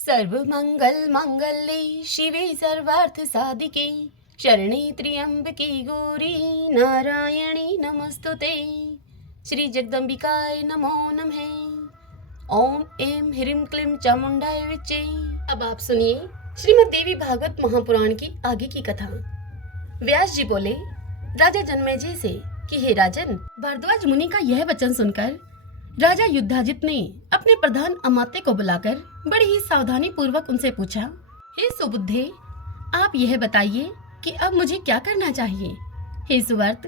सर्वमंगल मांगल्ये शिवे सर्वार्थ साधिके शरणे त्र्यंबके गौरी नारायणी नमस्तुते। श्री जगदम्बिकाय नमो नमः। ओम ऐं ह्रीं क्लीं चामुंडाय विच्चे। अब आप सुनिए श्रीमद् देवी भागवत महापुराण की आगे की कथा। व्यास जी बोले राजा जन्मेजय से कि हे राजन, भारद्वाज मुनि का यह वचन सुनकर राजा युद्धाजित ने अपने प्रधान अमात्य को बुलाकर बड़ी ही सावधानी पूर्वक उनसे पूछा, हे सुबुद्धे, आप यह बताइए कि अब मुझे क्या करना चाहिए। हे सुवर्त,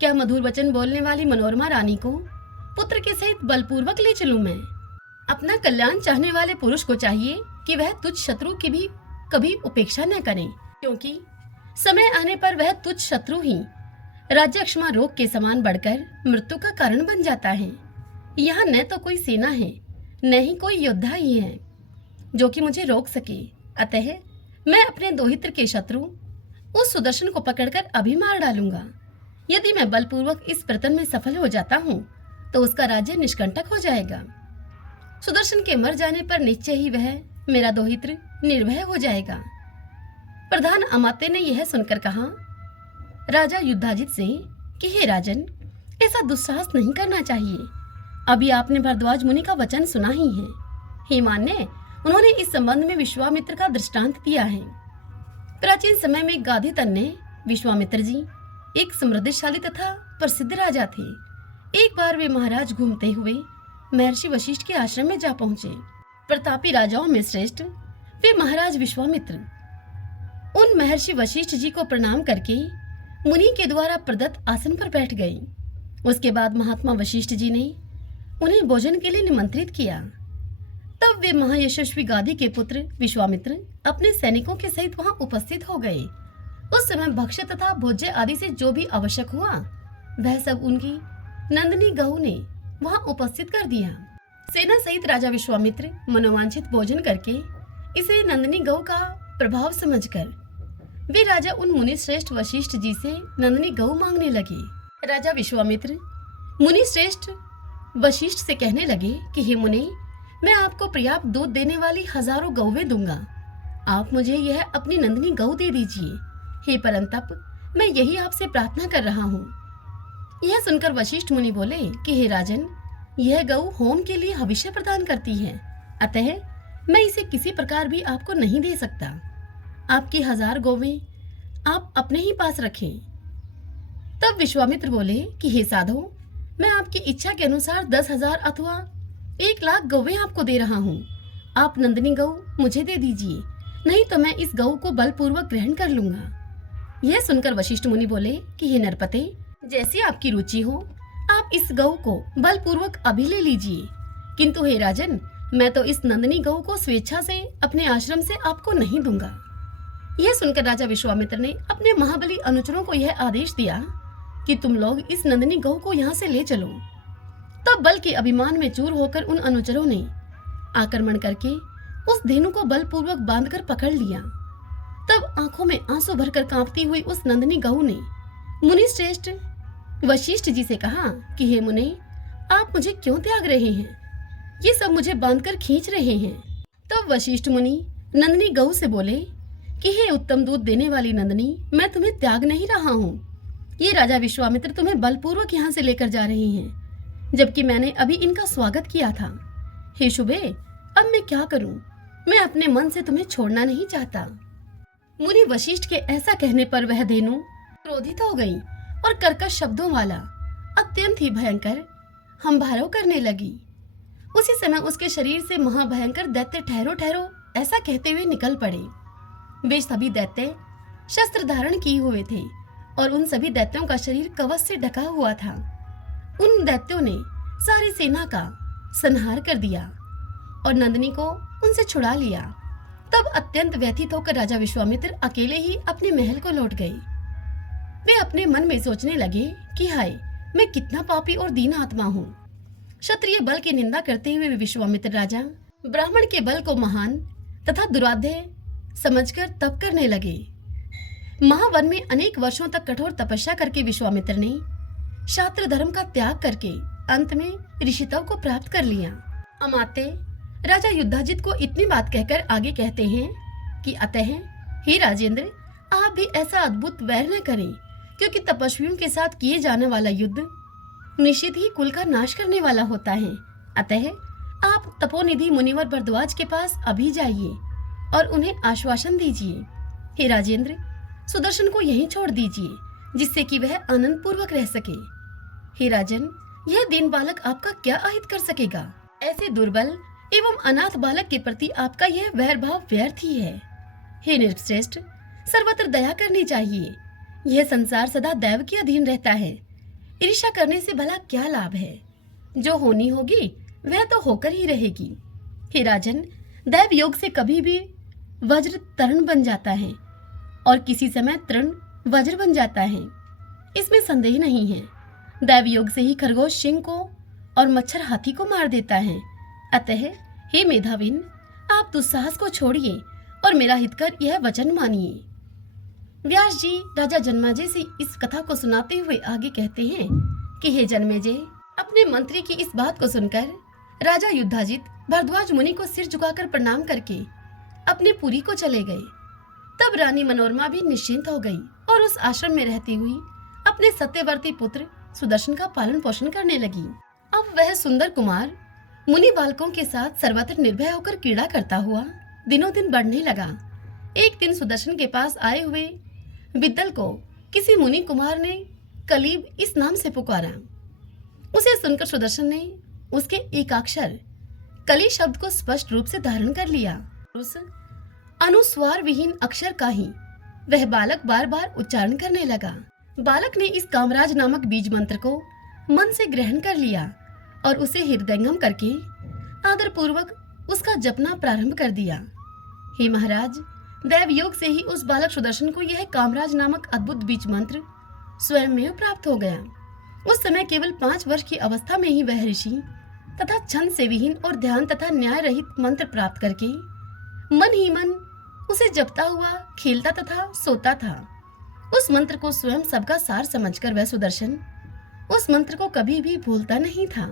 क्या मधुर वचन बोलने वाली मनोरमा रानी को पुत्र के सहित बलपूर्वक ले चलूं मैं? अपना कल्याण चाहने वाले पुरुष को चाहिए कि वह तुच्छ शत्रु की भी कभी उपेक्षा न करे, क्योंकि समय आने पर वह तुच्छ शत्रु ही राज्यक्षमा रोग के समान बढ़कर मृत्यु का कारण बन जाता है। यहाँ न तो कोई सेना है, न ही कोई योद्धा ही है जो कि मुझे रोक सके। अतः मैं अपने दोहित्र के शत्रु उस सुदर्शन को पकड़कर अभी मार डालूंगा। यदि मैं बलपूर्वक इस प्रयत्न में सफल हो जाता हूँ तो उसका राज्य निष्कंटक हो जाएगा। सुदर्शन के मर जाने पर निश्चय ही वह मेरा दोहित्र निर्भय हो जाएगा। प्रधान अमात्य ने यह सुनकर कहा राजा युद्धाजित से कि हे राजन, ऐसा दुस्साहस नहीं करना चाहिए। अभी आपने भारद्वाज मुनि का वचन सुना ही है। हे मान्य, उन्होंने इस संबंध में विश्वामित्र का दृष्टांत दिया है। प्राचीन समय में गादीतन ने विश्वामित्र जी एक समृद्धशाली तथा प्रसिद्ध राजा थे। एक बार वे महाराज घूमते हुए महर्षि वशिष्ठ के आश्रम में जा पहुंचे। प्रतापी राजाओं में श्रेष्ठ वे महाराज विश्वामित्र उन महर्षि वशिष्ठ जी को प्रणाम करके मुनि के द्वारा प्रदत्त आसन पर बैठ गए। उसके बाद महात्मा वशिष्ठ जी ने उन्हें भोजन के लिए निमंत्रित किया। तब वे महायशस्वी गादी के पुत्र विश्वामित्र अपने सैनिकों के सहित वहां उपस्थित हो गए। उस समय भक्ष्य तथा भोज्य आदि से जो भी आवश्यक हुआ वह सब उनकी नंदिनी गऊ ने वहां उपस्थित कर दिया। सेना सहित राजा विश्वामित्र मनोवांछित भोजन करके इसे नंदिनी गऊ का प्रभाव समझकर वे राजा उन मुनि श्रेष्ठ वशिष्ठ जी से नंदिनी गऊ मांगने लगे। राजा विश्वामित्र मुनि श्रेष्ठ वशिष्ठ से कहने लगे कि हे मुनि, मैं आपको पर्याप्त दूध देने वाली हजारों गौवें दूंगा। आप मुझे यह अपनी नंदिनी गऊ दे दीजिए। हे परंतप, मैं यही आपसे प्रार्थना कर रहा हूँ। यह सुनकर वशिष्ठ मुनि बोले कि हे राजन, यह गऊ होम के लिए हविष्य प्रदान करती है, अतः मैं इसे किसी प्रकार भी आपको नहीं दे सकता। आपकी 1000 गौवें आप अपने ही पास रखें। तब विश्वामित्र बोले कि हे साधो, मैं आपकी इच्छा के अनुसार 10,000 अथवा 1,00,000 गौवें आपको दे रहा हूँ। आप नंदिनी गऊ मुझे दे दीजिए, नहीं तो मैं इस गऊ को बलपूर्वक ग्रहण कर लूंगा। यह सुनकर वशिष्ठ मुनि बोले कि हे नरपते, जैसी आपकी रुचि हो आप इस गऊ को बलपूर्वक अभी ले लीजिए, किंतु हे राजन, मैं तो इस नंदिनी गऊ को स्वेच्छा से अपने आश्रम से आपको नहीं दूंगा। यह सुनकर राजा विश्वामित्र ने अपने महाबली अनुचरों को यह आदेश दिया कि तुम लोग इस नंदिनी गऊ को यहाँ से ले चलो। तब बल के अभिमान में चूर होकर उन अनुचरों ने आक्रमण करके उस धेनु को बलपूर्वक बांधकर पकड़ लिया। तब आंखों में आंसू भरकर कांपती हुई उस नंदिनी गऊ ने मुनि श्रेष्ठ वशिष्ठ जी से कहा कि हे मुनि, आप मुझे क्यों त्याग रहे हैं? ये सब मुझे बांधकर खींच रहे हैं। तब वशिष्ठ मुनि नंदिनी गऊ से बोले कि हे उत्तम दूध देने वाली नंदिनी, मैं तुम्हें त्याग नहीं रहा हूँ। ये राजा विश्वामित्र तुम्हें बलपूर्वक यहाँ से लेकर जा रहे हैं, जबकि मैंने अभी इनका स्वागत किया था। हे शुभे, अब मैं क्या करूं? मैं अपने मन से तुम्हें छोड़ना नहीं चाहता। मुनि वशिष्ठ के ऐसा कहने पर वह धेनु क्रोधित हो गई और कर्कश शब्दों वाला अत्यंत ही भयंकर हंभारों करने लगी। उसी समय उसके शरीर से महाभयंकर दैत्य ठहरो ठहरो ऐसा कहते हुए निकल पड़े। वे सभी दैत्य शस्त्र धारण किए हुए थे और उन सभी दैत्यों का शरीर कवच से ढका हुआ था। उन दैत्यों ने सारी सेना का संहार कर दिया और नंदिनी को उनसे छुड़ा लिया। तब अत्यंत व्यथित होकर राजा विश्वामित्र अकेले ही अपने महल को लौट गए। वे अपने मन में सोचने लगे कि हाय, मैं कितना पापी और दीन आत्मा हूँ। क्षत्रिय बल की निंदा करते हुए विश्वामित्र राजा ब्राह्मण के बल को महान तथा दुराध्याय समझकर तप करने लगे। महावन में अनेक वर्षों तक कठोर तपस्या करके विश्वामित्र ने शास्त्र धर्म का त्याग करके अंत में ऋषित्व को प्राप्त कर लिया। अमात्य राजा युद्धाजित को इतनी बात कहकर आगे कहते हैं कि अतः हे राजेंद्र, आप भी ऐसा अद्भुत वैर न करें, क्योंकि तपस्वियों के साथ किए जाने वाला युद्ध निश्चित ही कुल का नाश करने वाला होता है। अतः आप तपोनिधि मुनिवर भरद्वाज के पास अभी जाइए और उन्हें आश्वासन दीजिए। हे राजेंद्र, सुदर्शन को यहीं छोड़ दीजिए, जिससे कि वह आनंद पूर्वक रह सके। हे राजन, यह दीन बालक आपका क्या अहित कर सकेगा? ऐसे दुर्बल एवं अनाथ बालक के प्रति आपका यह वैर भाव व्यर्थ ही है। हे नृपश्रेष्ठ, सर्वत्र दया करनी चाहिए। यह संसार सदा दैव के अधीन रहता है। ईर्ष्या करने से भला क्या लाभ है? जो होनी होगी वह तो होकर ही रहेगी। हे राजन, दैव योग से कभी भी वज्र तरण बन जाता है और किसी समय तरण वज्र बन जाता है, इसमें संदेह नहीं है। दैव योग से ही खरगोश सिंह को और मच्छर हाथी को मार देता है। अतः हे मेधाविन, आप दुस्साहस को छोड़िए और मेरा हित कर यह वचन मानिए। व्यास जी राजा जन्मेजय से इस कथा को सुनाते हुए आगे कहते हैं कि हे जन्मेजय, अपने मंत्री की इस बात को सुनकर राजा युद्धाजित भरद्वाज मुनि को सिर झुकाकर प्रणाम करके अपने पुरी को चले गए। तब रानी मनोरमा भी निश्चिंत हो गई और उस आश्रम में रहती हुई अपने सत्यवर्ती पुत्र सुदर्शन का पालन पोषण करने लगी। अब वह सुंदर कुमार मुनि बालकों के साथ सर्वत्र निर्भय होकर क्रीड़ा करता हुआ दिनों दिन बढ़ने लगा। एक दिन सुदर्शन के पास आए हुए विद्दल को किसी मुनि कुमार ने कलीब इस नाम से पुकारा। उसे सुनकर सुदर्शन ने उसके एकाक्षर कली शब्द को स्पष्ट रूप से धारण कर लिया। उस अनुस्वार विहीन अक्षर का ही वह बालक बार बार उच्चारण करने लगा। बालक ने इस कामराज नामक बीज मंत्र को मन से ग्रहण कर लिया और उसे हृदयंगम करके आदर पूर्वक उसका जपना प्रारंभ कर दिया। हे महाराज, दैव योग से ही उस बालक सुदर्शन को यह कामराज नामक अद्भुत बीज मंत्र स्वयं में प्राप्त हो गया। उस समय केवल 5 वर्ष की अवस्था में ही वह ऋषि तथा छंद से विहीन और ध्यान तथा न्याय रहित मंत्र प्राप्त करके मन ही मन उसे जपता हुआ खेलता तथा सोता था। उस मंत्र को स्वयं सबका सार समझकर वह सुदर्शन उस मंत्र को कभी भी भूलता नहीं था।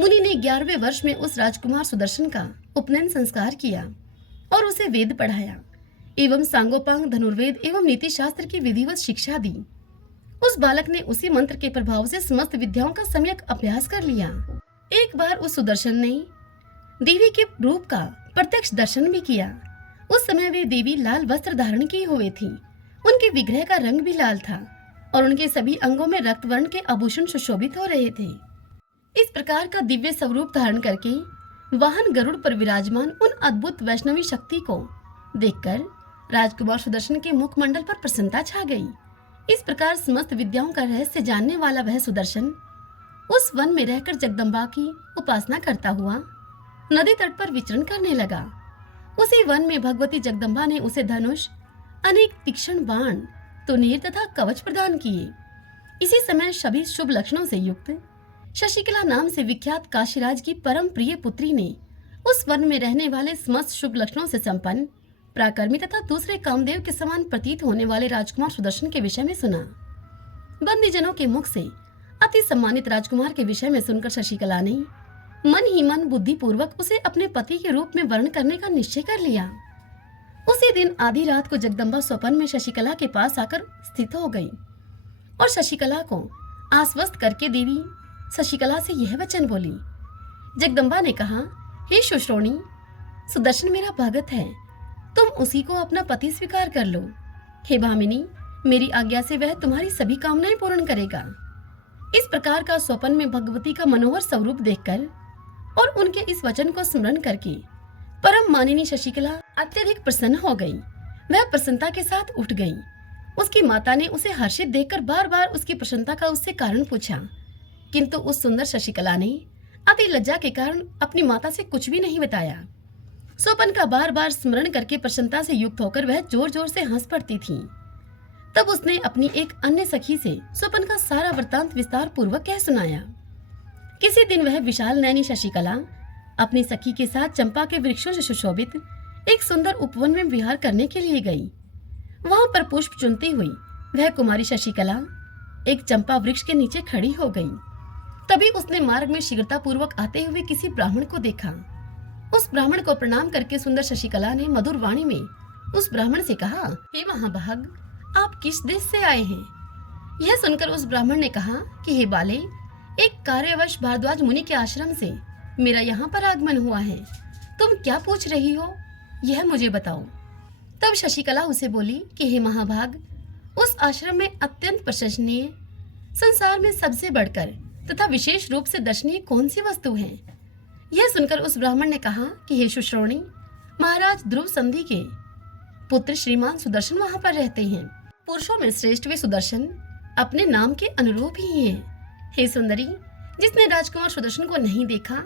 मुनि ने 11वें वर्ष में उस राजकुमार सुदर्शन का उपनयन संस्कार किया और उसे वेद पढ़ाया एवं सांगोपांग धनुर्वेद एवं नीति शास्त्र की विधिवत शिक्षा दी। उस बालक ने उसी मंत्र के प्रभाव से समस्त विद्याओं का सम्यक अभ्यास कर लिया। एक बार उस सुदर्शन ने देवी के रूप का प्रत्यक्ष दर्शन भी किया। उस समय वे देवी लाल वस्त्र धारण किए हुए थी। उनके विग्रह का रंग भी लाल था और उनके सभी अंगों में रक्त वर्ण के आभूषण सुशोभित हो रहे थे। इस प्रकार का दिव्य स्वरूप धारण करके वाहन गरुड़ पर विराजमान उन अद्भुत वैष्णवी शक्ति को देखकर राजकुमार सुदर्शन के मुखमंडल पर प्रसन्नता छा गई। इस प्रकार समस्त विद्याओं का रहस्य जानने वाला वह सुदर्शन उस वन में रहकर जगदम्बा की उपासना करता हुआ नदी तट पर विचरण करने लगा। उसी वन में भगवती जगदम्बा ने उसे धनुष, अनेक तीक्ष्ण बाण, तुनीर तथा कवच प्रदान किए। इसी समय सभी शुभ लक्षणों से युक्त शशिकला नाम से विख्यात काशीराज की परम प्रिय पुत्री ने उस वन में रहने वाले समस्त शुभ लक्षणों से संपन्न पराक्रमी तथा दूसरे कामदेव के समान प्रतीत होने वाले राजकुमार सुदर्शन के विषय में सुना। बंदीजनों के मुख से अति सम्मानित राजकुमार के विषय में सुनकर शशिकला ने मन ही मन बुद्धि पूर्वक उसे अपने पति के रूप में वर्ण करने का निश्चय कर लिया। उसी दिन आधी रात को जगदम्बा स्वप्न में शशिकला के पास आकर स्थित हो गई और शशिकला को आश्वस्त करके देवी शशिकला से यह वचन बोली। जगदम्बा ने कहा, हे सुश्रोणी, सुदर्शन मेरा भगत है, तुम उसी को अपना पति स्वीकार कर लो। हे भामिनी, मेरी आज्ञा से वह तुम्हारी सभी कामनाएं पूर्ण करेगा। इस प्रकार का स्वप्न में भगवती का मनोहर स्वरूप देखकर और उनके इस वचन को स्मरण करके परम मानिनी शशिकला अत्यधिक प्रसन्न हो गई। वह प्रसन्नता के साथ उठ गई। उसकी माता ने उसे हर्षित देखकर बार बार उसकी प्रसन्नता का उससे कारण पूछा, किंतु उस सुंदर शशिकला ने अति लज्जा के कारण अपनी माता से कुछ भी नहीं बताया। स्वप्न का बार बार स्मरण करके प्रसन्नता से युक्त होकर वह जोर जोर से हंस पड़ती थी। तब उसने अपनी एक अन्य सखी से स्वप्न का सारा वृत्तांत विस्तार पूर्वक कह सुनाया। किसी दिन वह विशाल नैनी शशिकला अपनी सखी के साथ चंपा के वृक्षों से सुशोभित एक सुंदर उपवन में विहार करने के लिए गई। वहां पर पुष्प चुनती हुई वह कुमारी शशिकला एक चंपा वृक्ष के नीचे खड़ी हो गई। तभी उसने मार्ग में शीघ्रता पूर्वक आते हुए किसी ब्राह्मण को देखा। उस ब्राह्मण को प्रणाम करके सुंदर शशिकला ने मधुर वाणी में उस ब्राह्मण से कहा, हे महाभाग, आप किस देश से आए हैं? यह सुनकर उस ब्राह्मण ने कहा कि हे बाले, एक कार्यवश भारद्वाज मुनि के आश्रम से मेरा यहाँ पर आगमन हुआ है। तुम क्या पूछ रही हो, यह मुझे बताओ। तब शशिकला उसे बोली कि हे महाभाग, उस आश्रम में अत्यंत प्रशंसनीय, संसार में सबसे बढ़कर तथा विशेष रूप से दर्शनीय कौन सी वस्तु है? यह सुनकर उस ब्राह्मण ने कहा कि हे सुश्रोणी, महाराज ध्रुव संधि के पुत्र श्रीमान सुदर्शन वहां पर रहते हैं। पुरुषों में श्रेष्ठ वे सुदर्शन अपने नाम के अनुरूप ही हैं। हे सुंदरी, जिसने राजकुमार सुदर्शन को नहीं देखा,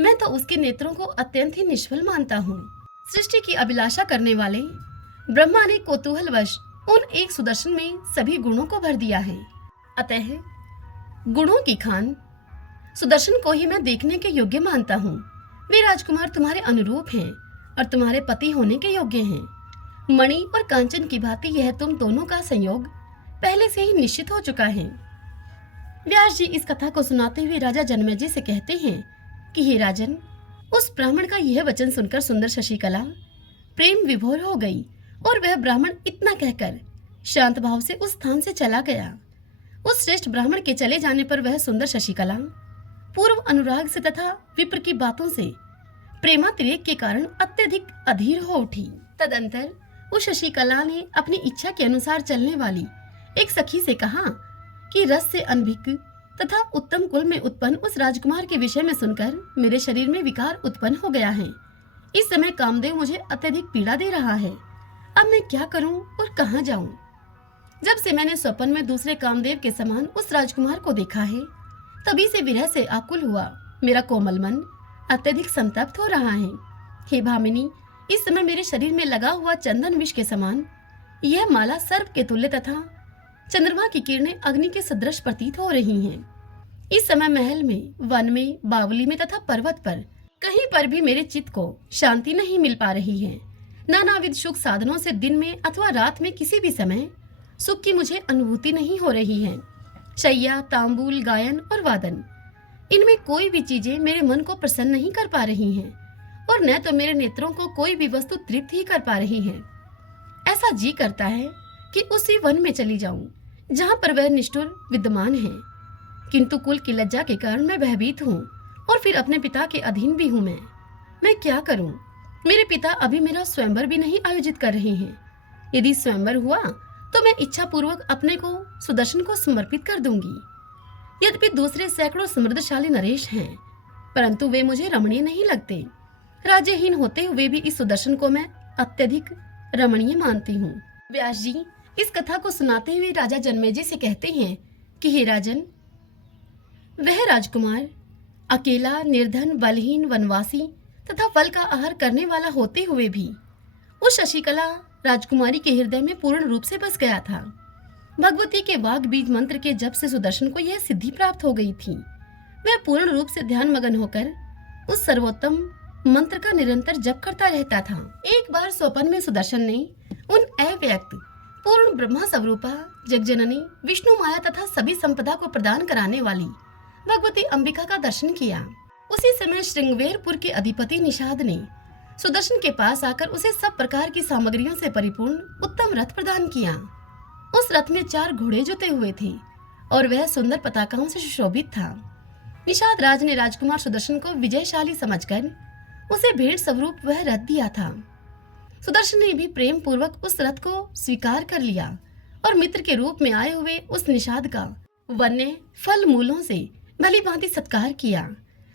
मैं तो उसके नेत्रों को अत्यंत ही निष्फल मानता हूँ। सृष्टि की अभिलाषा करने वाले ब्रह्मा ने कौतूहलवश उन एक सुदर्शन में सभी गुणों को भर दिया है। अतः गुणों की खान सुदर्शन को ही मैं देखने के योग्य मानता हूँ। वे राजकुमार तुम्हारे अनुरूप हैं और तुम्हारे पति होने के योग्य हैं। मणि और कांचन की भांति यह तुम दोनों का संयोग पहले से ही निश्चित हो चुका है। व्यास जी इस कथा को सुनाते हुए राजा जनमेजय से कहते हैं कि हे राजन, उस ब्राह्मण का यह वचन सुनकर सुंदर शशिकला प्रेम विभोर हो गई और वह ब्राह्मण इतना कहकर शांत भाव से उस स्थान से चला गया। उस श्रेष्ठ ब्राह्मण के चले जाने पर वह सुंदर शशिकला पूर्व अनुराग से तथा विप्र की बातों से प्रेमातिरेक के कारण अत्यधिक अधीर हो उठी। तदंतर उस शशिकला ने अपनी इच्छा के अनुसार चलने वाली एक सखी से कहा कि रस से अनभिक तथा उत्तम कुल में उत्पन्न उस राजकुमार के विषय में सुनकर मेरे शरीर में विकार उत्पन्न हो गया है। इस समय कामदेव मुझे अत्यधिक पीड़ा दे रहा है। अब मैं क्या करूं और कहां जाऊं? जब से मैंने स्वप्न में दूसरे कामदेव के समान उस राजकुमार को देखा है, तभी से विरह से आकुल हुआ मेरा कोमल मन अत्यधिक संतप्त हो रहा है। हे भामिनी, इस समय मेरे शरीर में लगा हुआ चंदन विष के समान यह माला सर्प के तुल्य तथा चंद्रमा की किरणें अग्नि के सदृश प्रतीत हो रही हैं। इस समय महल में, वन में, बावली में तथा पर्वत पर कहीं पर भी मेरे चित्त को शांति नहीं मिल पा रही है। नानाविध सुख साधनों से दिन में अथवा रात में किसी भी समय सुख की मुझे अनुभूति नहीं हो रही है। शैया, तांबूल, गायन और वादन, इनमें कोई भी चीजें मेरे मन को प्रसन्न नहीं कर पा रही हैं और न तो मेरे नेत्रों को कोई भी वस्तु तृप्त ही कर पा रही है। ऐसा जी करता है कि उसी वन में चली जाऊं जहां पर वह निष्ठुर विद्यमान है, किंतु कुल की लज्जा के कारण मैं भयभीत हूँ और फिर अपने पिता के अधीन भी हूँ। मैं क्या करूं? मेरे पिता अभी मेरा स्वयंवर भी नहीं आयोजित कर रहे हैं। यदि स्वयंवर हुआ तो मैं इच्छा पूर्वक अपने को सुदर्शन को समर्पित कर दूंगी। यद्यपि दूसरे सैकड़ों समृद्धशाली नरेश हैं, परंतु वे मुझे रमणीय नहीं लगते। राज्यहीन होते हुए भी इस सुदर्शन को मैं अत्यधिक रमणीय मानती हूँ। व्यास जी इस कथा को सुनाते हुए राजा जनमेजय से कहते हैं कि हे राजन, वह राजकुमार अकेला, निर्धन, बलहीन, वनवासी तथा फल का आहार करने वाला होते हुए भी उस शशिकला राजकुमारी के हृदय में पूर्ण रूप से बस गया था। भगवती के वाग बीज मंत्र के जप से सुदर्शन को यह सिद्धि प्राप्त हो गई थी। वह पूर्ण रूप से ध्यान मगन होकर उस सर्वोत्तम मंत्र का निरंतर जप करता रहता था। एक बार स्वप्न में सुदर्शन ने उन अव्यक्त पूर्ण ब्रह्मा स्वरूपा, जगजननी, विष्णु माया तथा सभी संपदा को प्रदान कराने वाली भगवती अंबिका का दर्शन किया। उसी समय श्रृंगवेरपुर के अधिपति निषाद ने सुदर्शन के पास आकर उसे सब प्रकार की सामग्रियों से परिपूर्ण उत्तम रथ प्रदान किया। उस रथ में 4 घोड़े जुते हुए थे और वह सुंदर पताकाओं से सुशोभित था। निषाद राज ने राजकुमार सुदर्शन को विजयशाली समझकर उसे भेंट स्वरूप वह रथ दिया था। सुदर्शन ने भी प्रेम पूर्वक उस रथ को स्वीकार कर लिया और मित्र के रूप में आए हुए उस निषाद का वन्य फल मूलों से भली भांति सत्कार किया।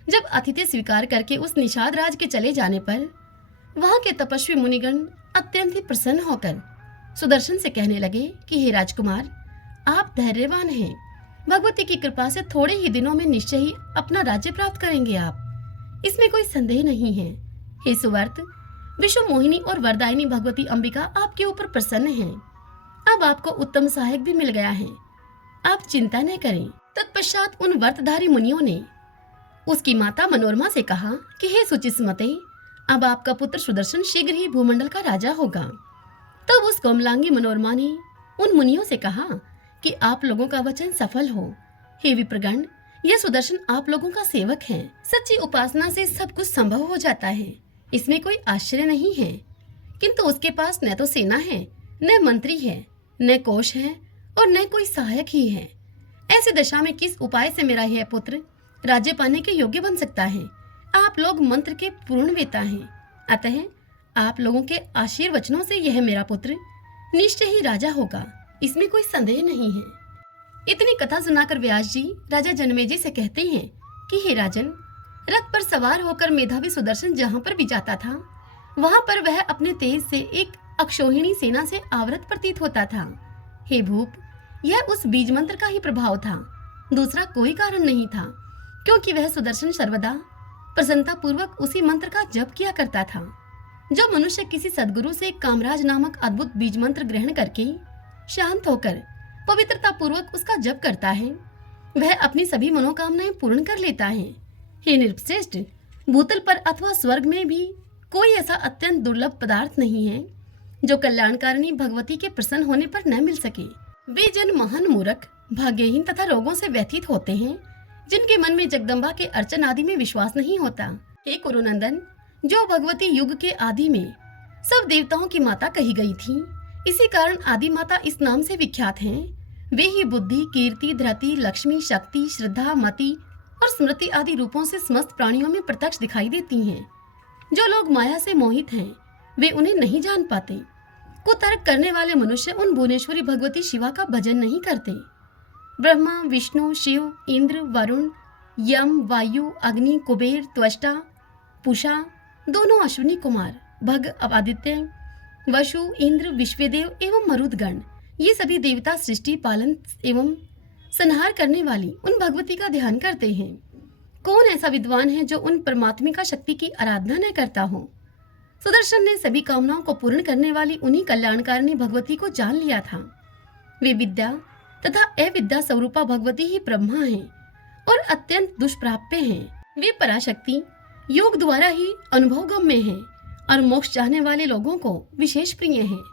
जब अतिथि स्वीकार करके उस निषाद राज के चले जाने पर वहां के तपस्वी मुनिगण अत्यंत ही प्रसन्न होकर सुदर्शन से कहने लगे कि हे राजकुमार, आप धैर्यवान हैं। भगवती की कृपा से थोड़े ही दिनों में निश्चय ही अपना राज्य प्राप्त करेंगे आप, इसमें कोई संदेह नहीं है। हे सुवर्त, विश्व मोहिनी और वरदायिनी भगवती अंबिका आपके ऊपर प्रसन्न हैं। अब आपको उत्तम सहायक भी मिल गया है, आप चिंता न करें। तत्पश्चात उन व्रतधारी मुनियों ने उसकी माता मनोरमा से कहा कि हे सुचिस्मते, अब आपका पुत्र सुदर्शन शीघ्र ही भूमंडल का राजा होगा। तब उस कोमलांगी मनोरमा ने उन मुनियों से कहा कि आप लोगों का वचन सफल हो। हे विप्रगण, यह सुदर्शन आप लोगों का सेवक है। सच्ची उपासना से सब कुछ संभव हो जाता है, इसमें कोई आश्चर्य नहीं है। किंतु उसके पास न तो सेना है, न मंत्री है, न कोष है और न कोई सहायक ही है। ऐसी दशा में किस उपाय से मेरा यह पुत्र राज्य पाने के योग्य बन सकता है? आप लोग मंत्र के पूर्ण वेता हैं, अतः आप लोगों के आशीर्वचनों से यह मेरा पुत्र निश्चय ही राजा होगा, इसमें कोई संदेह नहीं है। इतनी कथा सुनाकर व्यास जी राजा जनमेजय से कहते हैं कि हे राजन, रथ पर सवार होकर मेधावी सुदर्शन जहाँ पर भी जाता था, वहाँ पर वह अपने तेज से एक अक्षौहिणी सेना से आवृत प्रतीत होता था। हे भूप, यह उस बीज मंत्र का ही प्रभाव था, दूसरा कोई कारण नहीं था, क्योंकि वह सुदर्शन सर्वदा प्रसन्नता पूर्वक उसी मंत्र का जप किया करता था। जो मनुष्य किसी सद्गुरु से कामराज नामक अद्भुत बीज मंत्र ग्रहण करके शांत होकर पवित्रता पूर्वक उसका जप करता है, वह अपनी सभी मनोकामनाएं पूर्ण कर लेता है। हे नृपश्रेष्ठ, भूतल पर अथवा स्वर्ग में भी कोई ऐसा अत्यंत दुर्लभ पदार्थ नहीं है जो कल्याणकारिणी भगवती के प्रसन्न होने पर न मिल सके। वे जन महान मूर्ख, भाग्यहीन तथा रोगों से व्यथित होते हैं, जिनके मन में जगदम्बा के अर्चन आदि में विश्वास नहीं होता। हे कुरुनंदन, जो भगवती युग के आदि में सब देवताओं की माता कही गई थी, इसी कारण आदि माता इस नाम से विख्यात हैं। वे ही बुद्धि, कीर्ति, धृति, लक्ष्मी, शक्ति, श्रद्धा, मति और स्मृति आदि रूपों से समस्त प्राणियों में प्रत्यक्ष दिखाई देती हैं। जो लोग माया से मोहित हैं, वे उन्हें नहीं जान पाते। कुतर्क करने वाले मनुष्य उन भुवनेश्वरी भगवती शिवा का भजन नहीं करते। ब्रह्मा, विष्णु, शिव, इंद्र, वरुण, यम, वायु, अग्नि, कुबेर, त्वष्टा, पुषा, दोनों अश्विनी कुमार, भग, आदित्य, वसु, इंद्र, विश्वदेव एवं मरुदगण, ये सभी देवता सृष्टि, पालन एवं संहार करने वाली उन भगवती का ध्यान करते हैं। कौन ऐसा विद्वान है जो उन परमात्मिका शक्ति की आराधना न करता हो? सुदर्शन ने सभी कामनाओं को पूर्ण करने वाली उन्हीं कल्याणकारिणी भगवती को जान लिया था। वे विद्या तथा अविद्या स्वरूपा भगवती ही ब्रह्मा हैं और अत्यंत दुष्प्राप्य हैं। वे पराशक्ति योग द्वारा ही अनुभवगम्य हैं और मोक्ष चाहने वाले लोगों को विशेष प्रिय हैं।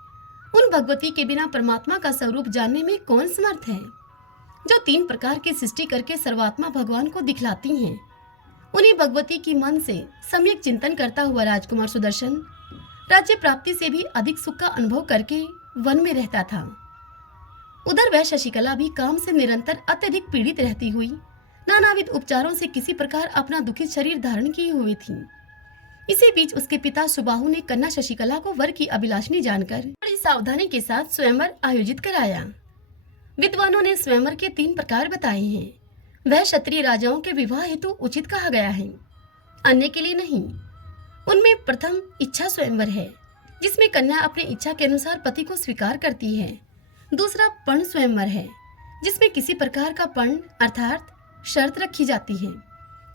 उन भगवती के बिना परमात्मा का स्वरूप जानने में कौन समर्थ है? जो 3 प्रकार की सृष्टि करके सर्वात्मा भगवान को दिखलाती हैं, उन्हीं भगवती की मन से सम्यक चिंतन करता हुआ राजकुमार सुदर्शन राज्य प्राप्ति से भी अधिक सुख का अनुभव करके वन में रहता था। उधर वह शशिकला भी काम से निरंतर अत्यधिक पीड़ित रहती हुई नानाविध उपचारों से किसी प्रकार अपना दुखित शरीर धारण किए हुई थी। इसी बीच उसके पिता सुबाहु ने कन्या शशिकला को वर की अभिलाषणी जानकर बड़ी सावधानी के साथ स्वयंवर आयोजित कराया। विद्वानों ने स्वयंवर के 3 प्रकार बताए हैं। वह क्षत्रिय राजाओं के विवाह हेतु उचित कहा गया है, अन्य के लिए नहीं। उनमें प्रथम इच्छा स्वयंवर है, जिसमें कन्या अपनी इच्छा के अनुसार पति को स्वीकार करती है। दूसरा पर्ण स्वयंवर है, जिसमें किसी प्रकार का पर्ण अर्थात शर्त रखी जाती है,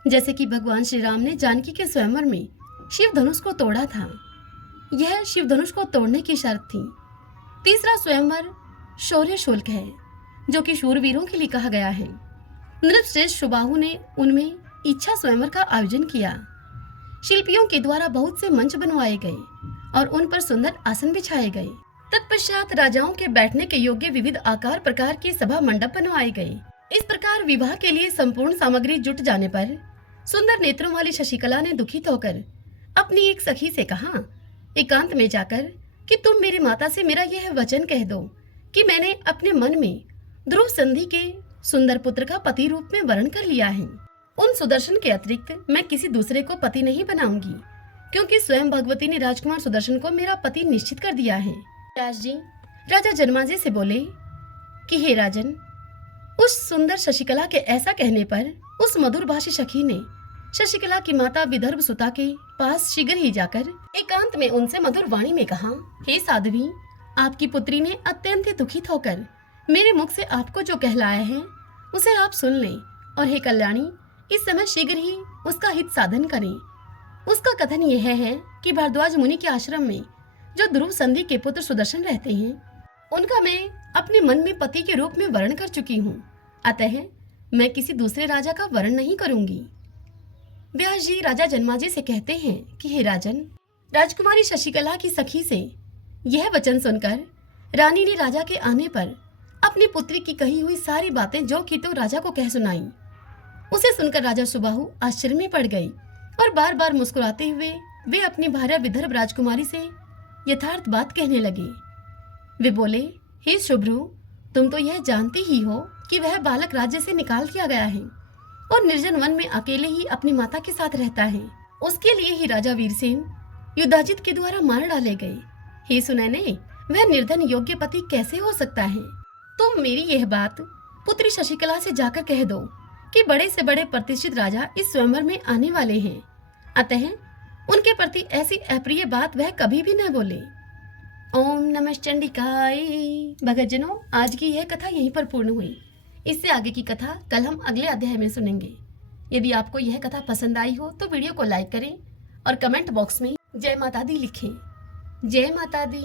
जैसे कि भगवान श्री राम ने जानकी के स्वयंवर में शिव धनुष को तोड़ा था। यह शिव धनुष को तोड़ने की शर्त थी। तीसरा स्वयंवर शौर्य शुल्क है, जो कि शूरवीरों के लिए कहा गया है। नृपश्रेष्ठ सुबाहु ने उनमें इच्छा स्वयंवर का आयोजन किया। शिल्पियों के द्वारा बहुत से मंच बनवाए गए और उन पर सुंदर आसन बिछाए गए। तत्पश्चात राजाओं के बैठने के योग्य विविध आकार प्रकार के सभा मंडप बनवाए गए। इस प्रकार विवाह के लिए संपूर्ण सामग्री जुट जाने पर सुंदर नेत्रों वाली शशिकला ने दुखित होकर अपनी एक सखी से कहा, एकांत में जाकर, कि तुम मेरी माता से मेरा यह वचन कह दो कि मैंने अपने मन में ध्रुव संधि के सुंदर पुत्र का पति रूप में वर्ण कर लिया है। उन सुदर्शन के अतिरिक्त मैं किसी दूसरे को पति नहीं बनाऊंगी, क्योंकि स्वयं भगवती ने राजकुमार सुदर्शन को मेरा पति निश्चित कर दिया है। व्यास जी राजा जनमेजय से बोले कि हे राजन, उस सुंदर शशिकला के ऐसा कहने पर उस मधुर भाषी सखी ने शशिकला की माता विदर्भ सुता के पास शीघ्र ही जाकर एकांत में उनसे मधुर वाणी में कहा, हे साध्वी, आपकी पुत्री ने अत्यंत दुखित होकर मेरे मुख से आपको जो कहलाया है उसे आप सुन लें, और हे कल्याणी, इस समय शीघ्र ही उसका हित साधन करें। उसका कथन यह है कि भारद्वाज मुनि के आश्रम में जो ध्रुव संधि के पुत्र सुदर्शन रहते हैं, उनका मैं अपने मन में पति के रूप में वर्ण कर चुकी हूँ, अतः मैं किसी दूसरे राजा का वर्ण नहीं करूंगी। व्यास जी राजा जनमेजय से कहते हैं कि हे राजन, राजकुमारी शशिकला की सखी से यह वचन सुनकर रानी ने राजा के आने पर अपनी पुत्री की कही हुई सारी बातें जो की तो राजा को कह सुनाई। उसे सुनकर राजा सुबाहु आश्चर्य में पड़ गई और बार बार मुस्कुराते हुए वे अपनी भार्या विदर्भ राजकुमारी से यथार्थ बात कहने लगे। वे बोले, हे शुभ्रू, तुम तो यह जानते ही हो कि वह बालक राज्य से निकाल दिया गया है और निर्जन वन में अकेले ही अपनी माता के साथ रहता है। उसके लिए ही राजा वीरसेन युधाजित के द्वारा मार डाले गए। हे सुनैने, वह निर्धन योग्य पति कैसे हो सकता है? तुम मेरी यह बात पुत्री शशिकला से जाकर कह दो कि बड़े से बड़े प्रतिष्ठित राजा इस स्वयंवर में आने वाले हैं, अतः उनके प्रति ऐसी अप्रिय बात वह कभी भी न बोले। ओम नमः चंडिकाय। भगतजनों, आज की यह कथा यहीं पर पूर्ण हुई। इससे आगे की कथा कल हम अगले अध्याय में सुनेंगे। यदि आपको यह कथा पसंद आई हो तो वीडियो को लाइक करें और कमेंट बॉक्स में जय माता दी लिखें। जय माता दी।